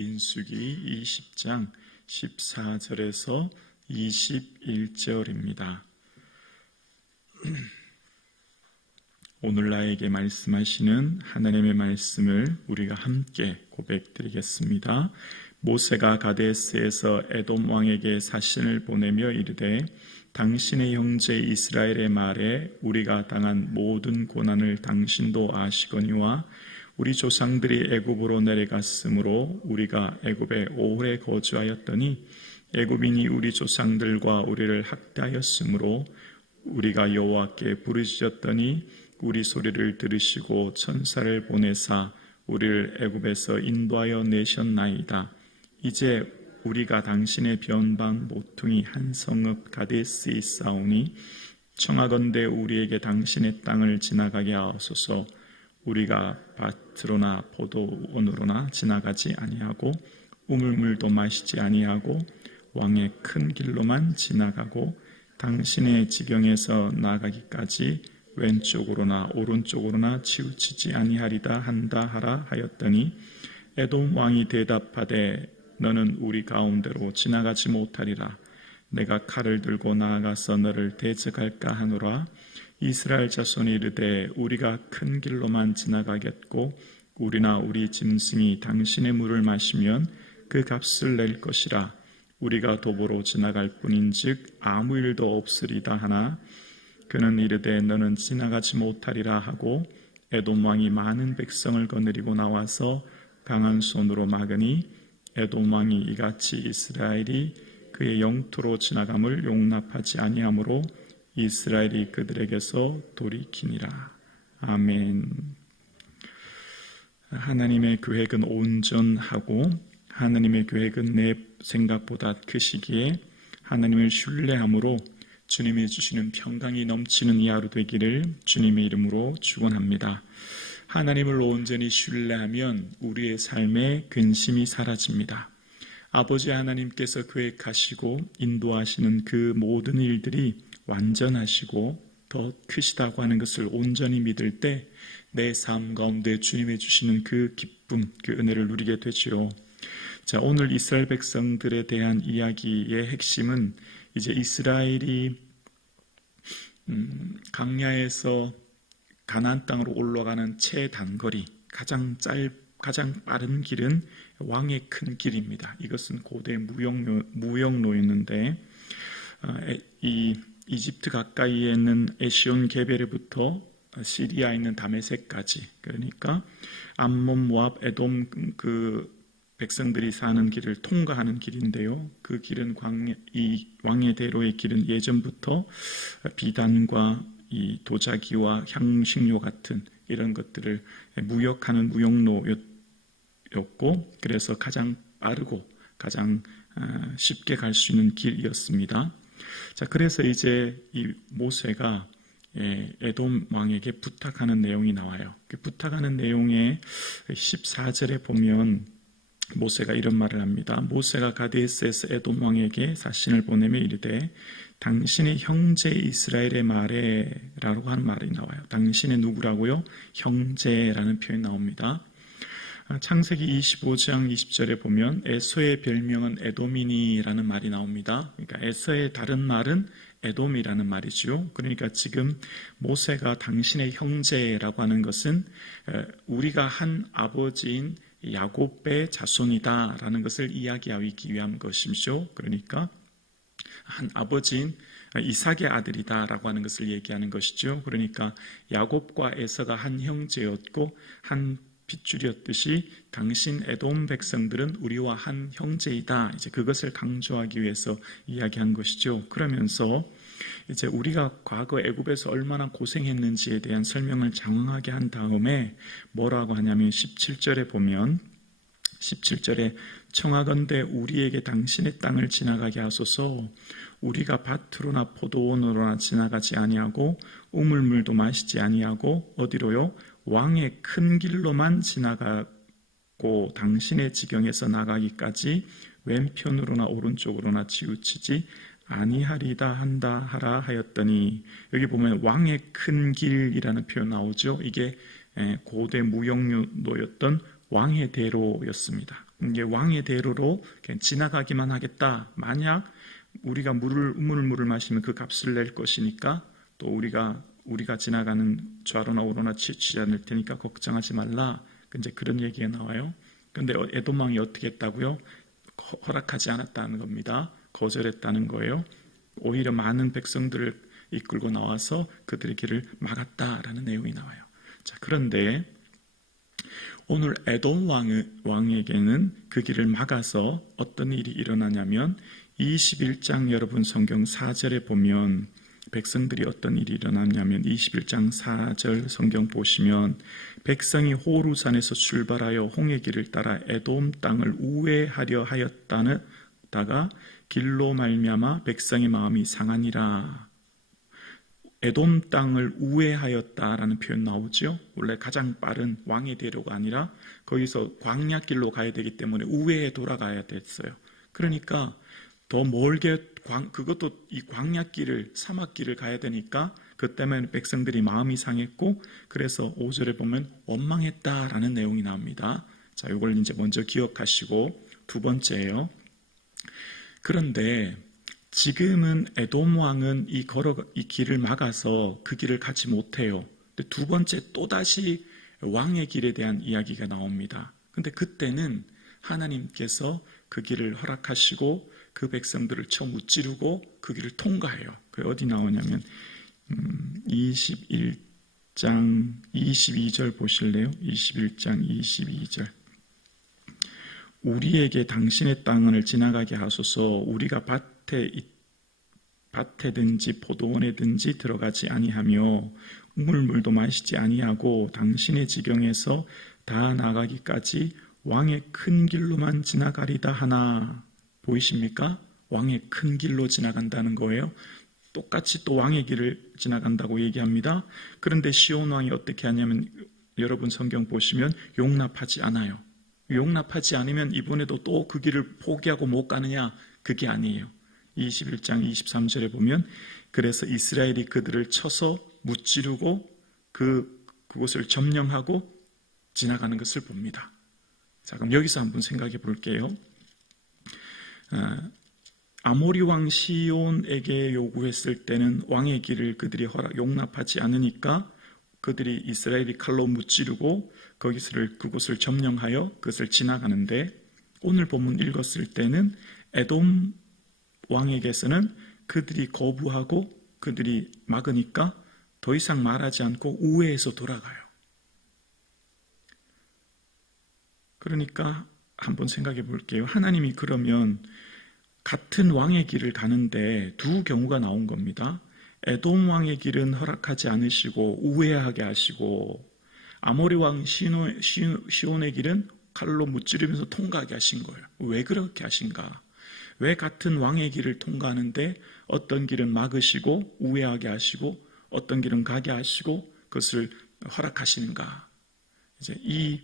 민수기 20장 14절에서 21절입니다. 오늘 나에게 말씀하시는 하나님의 말씀을 우리가 함께 고백드리겠습니다. 모세가 가데스에서 에돔 왕에게 사신을 보내며 이르되 당신의 형제 이스라엘의 말에 우리가 당한 모든 고난을 당신도 아시거니와 우리 조상들이 애굽으로 내려갔으므로 우리가 애굽에 오래 거주하였더니 애굽인이 우리 조상들과 우리를 학대하였으므로 우리가 여호와께 부르짖었더니 우리 소리를 들으시고 천사를 보내사 우리를 애굽에서 인도하여 내셨나이다. 이제 우리가 당신의 변방 모퉁이 한 성읍 가데스에 있사오니 청하건대 우리에게 당신의 땅을 지나가게 하옵소서. 우리가 밭으로나 포도원으로나 지나가지 아니하고 우물물도 마시지 아니하고 왕의 큰 길로만 지나가고 당신의 지경에서 나가기까지 왼쪽으로나 오른쪽으로나 치우치지 아니하리다 한다 하라 하였더니 에돔 왕이 대답하되 너는 우리 가운데로 지나가지 못하리라. 내가 칼을 들고 나아가서 너를 대적할까 하노라. 이스라엘 자손이 이르되 우리가 큰 길로만 지나가겠고 우리나 우리 짐승이 당신의 물을 마시면 그 값을 낼 것이라. 우리가 도보로 지나갈 뿐인즉 아무 일도 없으리다 하나 그는 이르되 너는 지나가지 못하리라 하고 에돔 왕이 많은 백성을 거느리고 나와서 강한 손으로 막으니 에돔 왕이 이같이 이스라엘이 그의 영토로 지나감을 용납하지 아니하므로 이스라엘이 그들에게서 돌이키니라. 아멘. 하나님의 계획은 온전하고 하나님의 계획은 내 생각보다 크시기에 하나님을 신뢰함으로 주님이 주시는 평강이 넘치는 이 하루 되기를 주님의 이름으로 축원합니다. 하나님을 온전히 신뢰하면 우리의 삶에 근심이 사라집니다. 아버지 하나님께서 계획하시고 인도하시는 그 모든 일들이 완전하시고 더 크시다고 하는 것을 온전히 믿을 때 내 삶 가운데 주님이 주시는 그 기쁨, 그 은혜를 누리게 되지요. 자, 오늘 이스라엘 백성들에 대한 이야기의 핵심은 이제 이스라엘이 광야에서 가나안 땅으로 올라가는 최단거리, 가장 빠른 길은 왕의 큰 길입니다. 이것은 고대 무역로였는데 이 이집트 가까이에 있는 에시온 게베르부터 시리아에 있는 다메섹까지, 그러니까 암몬, 모압, 에돔 그 백성들이 사는 길을 통과하는 길인데요. 그 길은 이 왕의 대로의 길은 예전부터 비단과 이 도자기와 향신료 같은 이런 것들을 무역하는 무역로였고, 그래서 가장 빠르고 가장 쉽게 갈 수 있는 길이었습니다. 자, 그래서 이제 이 모세가 에돔 왕에게 부탁하는 내용이 나와요. 그 부탁하는 내용의 14절에 보면 모세가 이런 말을 합니다. 모세가 가데스에서 에돔 왕에게 사신을 보내며 이르되 당신의 형제 이스라엘의 말에 라고 하는 말이 나와요. 당신의 누구라고요? 형제라는 표현이 나옵니다. 창세기 25장 20절에 보면 에서의 별명은 에돔이니라는 말이 나옵니다. 그러니까 에서의 다른 말은 에돔이라는 말이죠. 그러니까 지금 모세가 당신의 형제라고 하는 것은 우리가 한 아버지인 야곱의 자손이다라는 것을 이야기하기 위한 것이죠. 그러니까 한 아버지인 이삭의 아들이다라고 하는 것을 얘기하는 것이죠. 그러니까 야곱과 에서가 한 형제였고 한 핏줄이었듯이 당신 에돔 백성들은 우리와 한 형제이다. 이제 그것을 강조하기 위해서 이야기한 것이죠. 그러면서 이제 우리가 과거 애굽에서 얼마나 고생했는지에 대한 설명을 장황하게 한 다음에 뭐라고 하냐면 17절에 보면 17절에 청하건대 우리에게 당신의 땅을 지나가게 하소서. 우리가 밭으로나 포도원으로나 지나가지 아니하고 우물물도 마시지 아니하고 어디로요? 왕의 큰 길로만 지나가고 당신의 지경에서 나가기까지 왼편으로나 오른쪽으로나 치우치지 아니하리다 한다 하라 하였더니, 여기 보면 왕의 큰 길이라는 표현 나오죠. 이게 고대 무역로였던 왕의 대로였습니다. 이게 왕의 대로로 그냥 지나가기만 하겠다. 만약 우리가 우물물을 마시면 그 값을 낼 것이니까 또 우리가 지나가는 좌로나 우로나 치지 않을 테니까 걱정하지 말라. 이제 그런 얘기가 나와요. 근데 에돔 왕이 어떻게 했다고요? 허락하지 않았다는 겁니다. 거절했다는 거예요. 오히려 많은 백성들을 이끌고 나와서 그들의 길을 막았다라는 내용이 나와요. 자, 그런데 오늘 에돔 왕에게는 그 길을 막아서 어떤 일이 일어나냐면 21장 여러분 성경 4절에 보면 백성들이 어떤 일이 일어났냐면 21장 4절 성경 보시면 백성이 호루산에서 출발하여 홍해 길을 따라 에돔 땅을 우회하려 하였다가 길로 말미암아 백성의 마음이 상하니라. 에돔 땅을 우회하였다라는 표현 나오죠. 원래 가장 빠른 왕의 대로가 아니라 거기서 광야길로 가야 되기 때문에 우회에 돌아가야 됐어요. 그러니까 더 멀게 그것도 이 광야길을 사막길을 가야 되니까 그 때문에 백성들이 마음이 상했고 그래서 5절에 보면 원망했다라는 내용이 나옵니다. 자, 이걸 이제 먼저 기억하시고 두 번째예요. 그런데 지금은 에돔 왕은 이 길을 막아서 그 길을 가지 못해요. 근데 두 번째 또다시 왕의 길에 대한 이야기가 나옵니다. 근데 그때는 하나님께서 그 길을 허락하시고 그 백성들을 쳐 무찌르고 그 길을 통과해요. 그 어디 나오냐면 21장 22절 보실래요? 21장 22절. 우리에게 당신의 땅을 지나가게 하소서. 우리가 밭에든지 포도원에든지 들어가지 아니하며 우물물도 마시지 아니하고 당신의 지경에서 다 나가기까지 왕의 큰 길로만 지나가리다 하나. 보이십니까? 왕의 큰 길로 지나간다는 거예요. 똑같이 또 왕의 길을 지나간다고 얘기합니다. 그런데 시온 왕이 어떻게 하냐면 여러분 성경 보시면 용납하지 않아요. 용납하지 않으면 이번에도 또 그 길을 포기하고 못 가느냐? 그게 아니에요. 21장 23절에 보면 그래서 이스라엘이 그들을 쳐서 무찌르고 그곳을 점령하고 지나가는 것을 봅니다. 자, 그럼 여기서 한번 생각해 볼게요. 아모리 왕 시온에게 요구했을 때는 왕의 길을 그들이 용납하지 않으니까 그들이 이스라엘이 칼로 무찌르고 그곳을 점령하여 그것을 지나가는데 오늘 본문 읽었을 때는 에돔 왕에게서는 그들이 거부하고 그들이 막으니까 더 이상 말하지 않고 우회해서 돌아가요. 그러니까 한번 생각해 볼게요. 하나님이 그러면 같은 왕의 길을 가는데 두 경우가 나온 겁니다. 에돔 왕의 길은 허락하지 않으시고 우회하게 하시고 아모리 왕 시온의 길은 칼로 무찌르면서 통과하게 하신 거예요. 왜 그렇게 하신가? 왜 같은 왕의 길을 통과하는데 어떤 길은 막으시고 우회하게 하시고 어떤 길은 가게 하시고 그것을 허락하시는가? 이제 이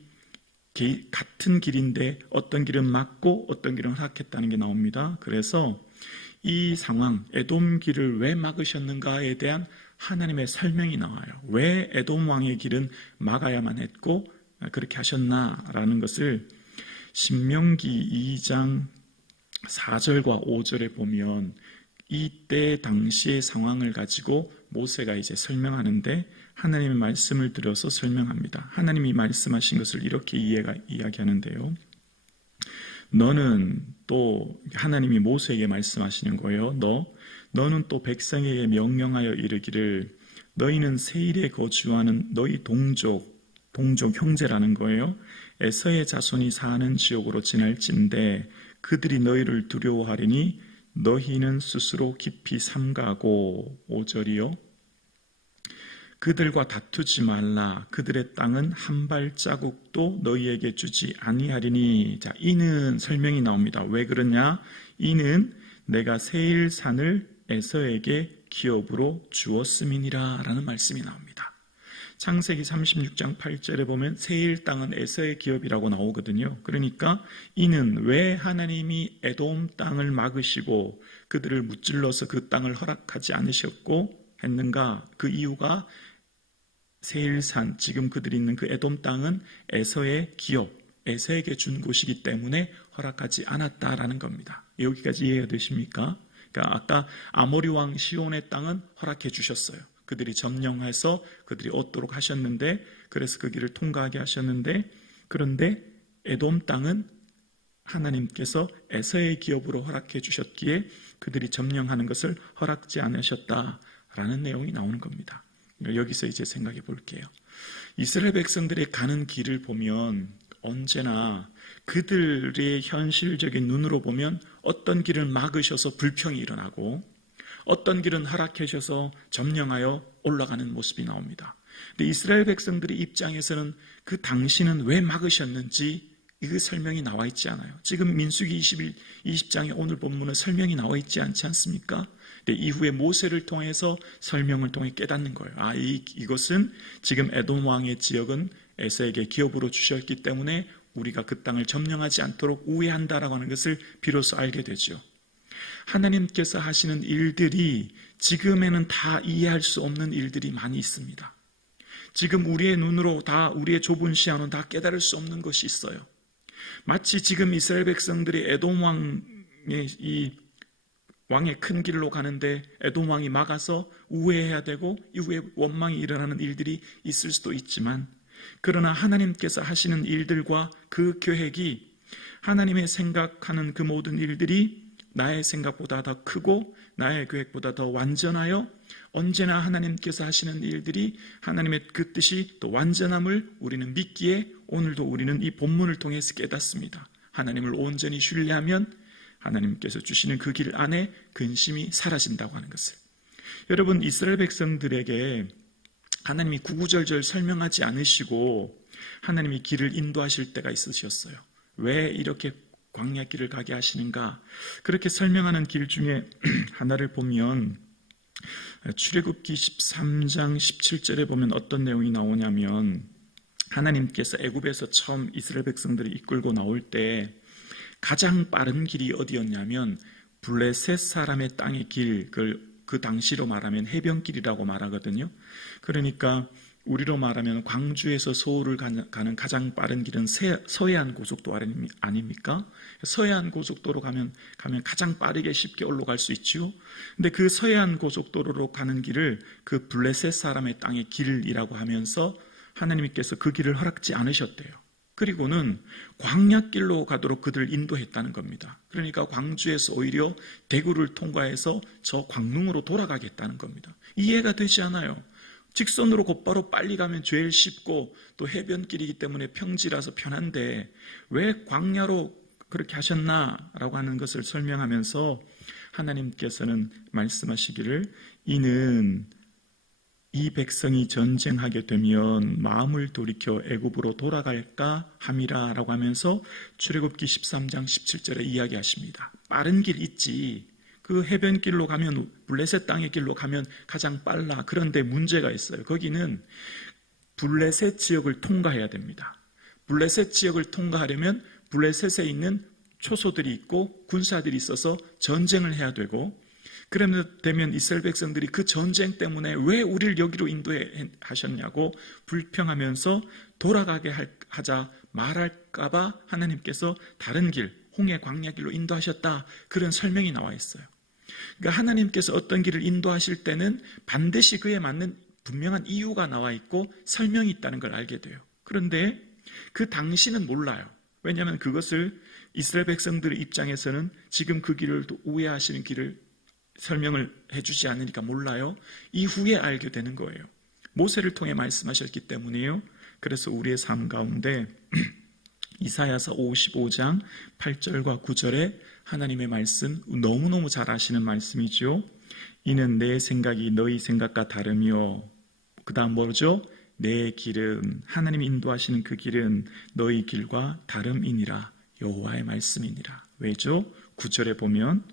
같은 길인데 어떤 길은 막고 어떤 길은 허락했다는 게 나옵니다. 그래서 이 상황, 에돔 길을 왜 막으셨는가에 대한 하나님의 설명이 나와요. 왜 에돔 왕의 길은 막아야만 했고 그렇게 하셨나라는 것을 신명기 2장 4절과 5절에 보면 이때 당시의 상황을 가지고 모세가 이제 설명하는데 하나님의 말씀을 들어서 설명합니다. 하나님이 말씀하신 것을 이렇게 이야기하는데요. 너는 또 하나님이 모세에게 말씀하시는 거예요. 너는 또 백성에게 명령하여 이르기를 너희는 세일에 거주하는 너희 동족 형제라는 거예요. 에서의 자손이 사는 지역으로 지날진대 그들이 너희를 두려워하리니 너희는 스스로 깊이 삼가고 5절이요. 그들과 다투지 말라. 그들의 땅은 한 발자국도 너희에게 주지 아니하리니. 자, 이는 설명이 나옵니다. 왜 그러냐? 이는 내가 세일산을 에서에게 기업으로 주었음이니라 라는 말씀이 나옵니다. 창세기 36장 8절에 보면 세일 땅은 에서의 기업이라고 나오거든요. 그러니까 이는 왜 하나님이 에돔 땅을 막으시고 그들을 무찔러서 그 땅을 허락하지 않으셨고 했는가? 그 이유가 세일산, 지금 그들이 있는 그 에돔 땅은 에서의 기업, 에서에게 준 곳이기 때문에 허락하지 않았다라는 겁니다. 여기까지 이해가 되십니까? 그러니까 아까 아모리 왕 시온의 땅은 허락해 주셨어요. 그들이 점령해서 그들이 얻도록 하셨는데, 그래서 그 길을 통과하게 하셨는데, 그런데 에돔 땅은 하나님께서 에서의 기업으로 허락해 주셨기에 그들이 점령하는 것을 허락지 않으셨다라는 내용이 나오는 겁니다. 여기서 이제 생각해 볼게요. 이스라엘 백성들의 가는 길을 보면 언제나 그들의 현실적인 눈으로 보면 어떤 길을 막으셔서 불평이 일어나고 어떤 길은 허락해 주셔서 점령하여 올라가는 모습이 나옵니다. 근데 이스라엘 백성들의 입장에서는 그 당신은 왜 막으셨는지 그 설명이 나와 있지 않아요. 지금 민수기 20장에 오늘 본문은 설명이 나와 있지 않지 않습니까? 근데 이후에 모세를 통해서 설명을 통해 깨닫는 거예요. 이것은 지금 에돔 왕의 지역은 에서에게 기업으로 주셨기 때문에 우리가 그 땅을 점령하지 않도록 우회한다라고 하는 것을 비로소 알게 되죠. 하나님께서 하시는 일들이 지금에는 다 이해할 수 없는 일들이 많이 있습니다. 지금 우리의 눈으로 다, 우리의 좁은 시야는 다 깨달을 수 없는 것이 있어요. 마치 지금 이스라엘 백성들이 에돔 왕의 큰 길로 가는데 에돔 왕이 막아서 우회해야 되고 이후에 원망이 일어나는 일들이 있을 수도 있지만, 그러나 하나님께서 하시는 일들과 그 계획이, 하나님의 생각하는 그 모든 일들이 나의 생각보다 더 크고 나의 계획보다 더 완전하여 언제나 하나님께서 하시는 일들이 하나님의 그 뜻이 또 완전함을 우리는 믿기에 오늘도 우리는 이 본문을 통해서 깨닫습니다. 하나님을 온전히 신뢰하면 하나님께서 주시는 그 길 안에 근심이 사라진다고 하는 것을. 여러분, 이스라엘 백성들에게 하나님이 구구절절 설명하지 않으시고 하나님이 길을 인도하실 때가 있으셨어요. 왜 이렇게 광야 길을 가게 하시는가? 그렇게 설명하는 길 중에 하나를 보면 출애굽기 13장 17절에 보면 어떤 내용이 나오냐면, 하나님께서 애굽에서 처음 이스라엘 백성들이 이끌고 나올 때 가장 빠른 길이 어디였냐면 블레셋 사람의 땅의 길, 그 당시로 말하면 해변길이라고 말하거든요. 그러니까 우리로 말하면 광주에서 서울을 가는 가장 빠른 길은 서해안 고속도로 아닙니까? 서해안 고속도로 가면 가장 빠르게 쉽게 올라갈 수 있죠. 근데 그 서해안 고속도로로 가는 길을 그 블레셋 사람의 땅의 길이라고 하면서 하나님께서 그 길을 허락지 않으셨대요. 그리고는 광야길로 가도록 그들을 인도했다는 겁니다. 그러니까 광주에서 오히려 대구를 통과해서 저 광릉으로 돌아가겠다는 겁니다. 이해가 되지 않아요. 직선으로 곧바로 빨리 가면 제일 쉽고 또 해변길이기 때문에 평지라서 편한데 왜 광야로 그렇게 하셨나라고 하는 것을 설명하면서 하나님께서는 말씀하시기를, 이는 이 백성이 전쟁하게 되면 마음을 돌이켜 애굽으로 돌아갈까 함이라라고 하면서 출애굽기 13장 17절에 이야기하십니다. 빠른 길 있지. 그 해변길로 가면, 블레셋 땅의 길로 가면 가장 빨라. 그런데 문제가 있어요. 거기는 블레셋 지역을 통과해야 됩니다. 블레셋 지역을 통과하려면 블레셋에 있는 초소들이 있고 군사들이 있어서 전쟁을 해야 되고, 그러면 되면 이스라엘 백성들이 그 전쟁 때문에 왜 우리를 여기로 인도해 하셨냐고 불평하면서 돌아가게 하자 말할까봐 하나님께서 다른 길, 홍해 광야길로 인도하셨다, 그런 설명이 나와 있어요. 그러니까 하나님께서 어떤 길을 인도하실 때는 반드시 그에 맞는 분명한 이유가 나와 있고 설명이 있다는 걸 알게 돼요. 그런데 그 당시는 몰라요. 왜냐하면 그것을 이스라엘 백성들의 입장에서는 지금 그 길을 우회하시는 길을 설명을 해주지 않으니까 몰라요. 이후에 알게 되는 거예요. 모세를 통해 말씀하셨기 때문이에요. 그래서 우리의 삶 가운데 이사야서 55장 8절과 9절에 하나님의 말씀, 너무너무 잘 아시는 말씀이죠. 이는 내 생각이 너희 생각과 다르며, 그 다음 뭐죠? 내 길은, 하나님이 인도하시는 그 길은 너희 길과 다름이니라. 여호와의 말씀이니라. 왜죠? 9절에 보면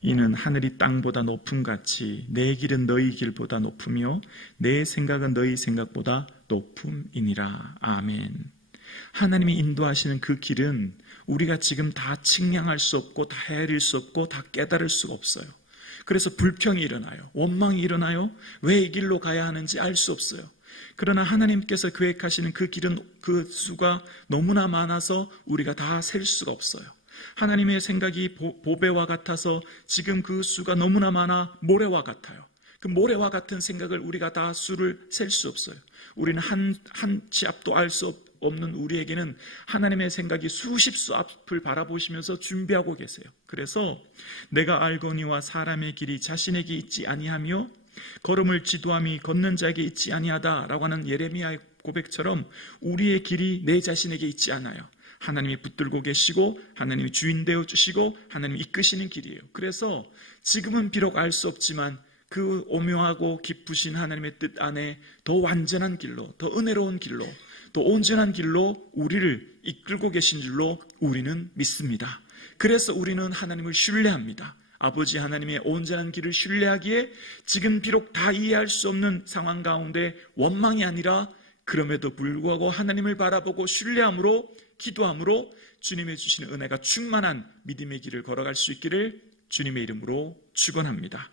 이는 하늘이 땅보다 높음같이 내 길은 너희 길보다 높으며 내 생각은 너희 생각보다 높음이니라. 아멘. 하나님이 인도하시는 그 길은 우리가 지금 다 측량할 수 없고 다 헤아릴 수 없고 다 깨달을 수가 없어요. 그래서 불평이 일어나요. 원망이 일어나요. 왜 이 길로 가야 하는지 알 수 없어요. 그러나 하나님께서 계획하시는 그 길은 그 수가 너무나 많아서 우리가 다 셀 수가 없어요. 하나님의 생각이 보배와 같아서 지금 그 수가 너무나 많아 모래와 같아요. 그 모래와 같은 생각을 우리가 다 수를 셀 수 없어요. 우리는 한 치 앞도 알 수 없는 우리에게는 하나님의 생각이 수십 수 앞을 바라보시면서 준비하고 계세요. 그래서 내가 알거니와 사람의 길이 자신에게 있지 아니하며 걸음을 지도함이 걷는 자에게 있지 아니하다라고 하는 예레미야의 고백처럼 우리의 길이 내 자신에게 있지 않아요. 하나님이 붙들고 계시고 하나님이 주인 되어 주시고 하나님이 이끄시는 길이에요. 그래서 지금은 비록 알 수 없지만 그 오묘하고 깊으신 하나님의 뜻 안에 더 완전한 길로, 더 은혜로운 길로, 더 온전한 길로 우리를 이끌고 계신 줄로 우리는 믿습니다. 그래서 우리는 하나님을 신뢰합니다. 아버지 하나님의 온전한 길을 신뢰하기에 지금 비록 다 이해할 수 없는 상황 가운데 원망이 아니라 그럼에도 불구하고 하나님을 바라보고 신뢰함으로 기도함으로 주님의 주시는 은혜가 충만한 믿음의 길을 걸어갈 수 있기를 주님의 이름으로 축원합니다.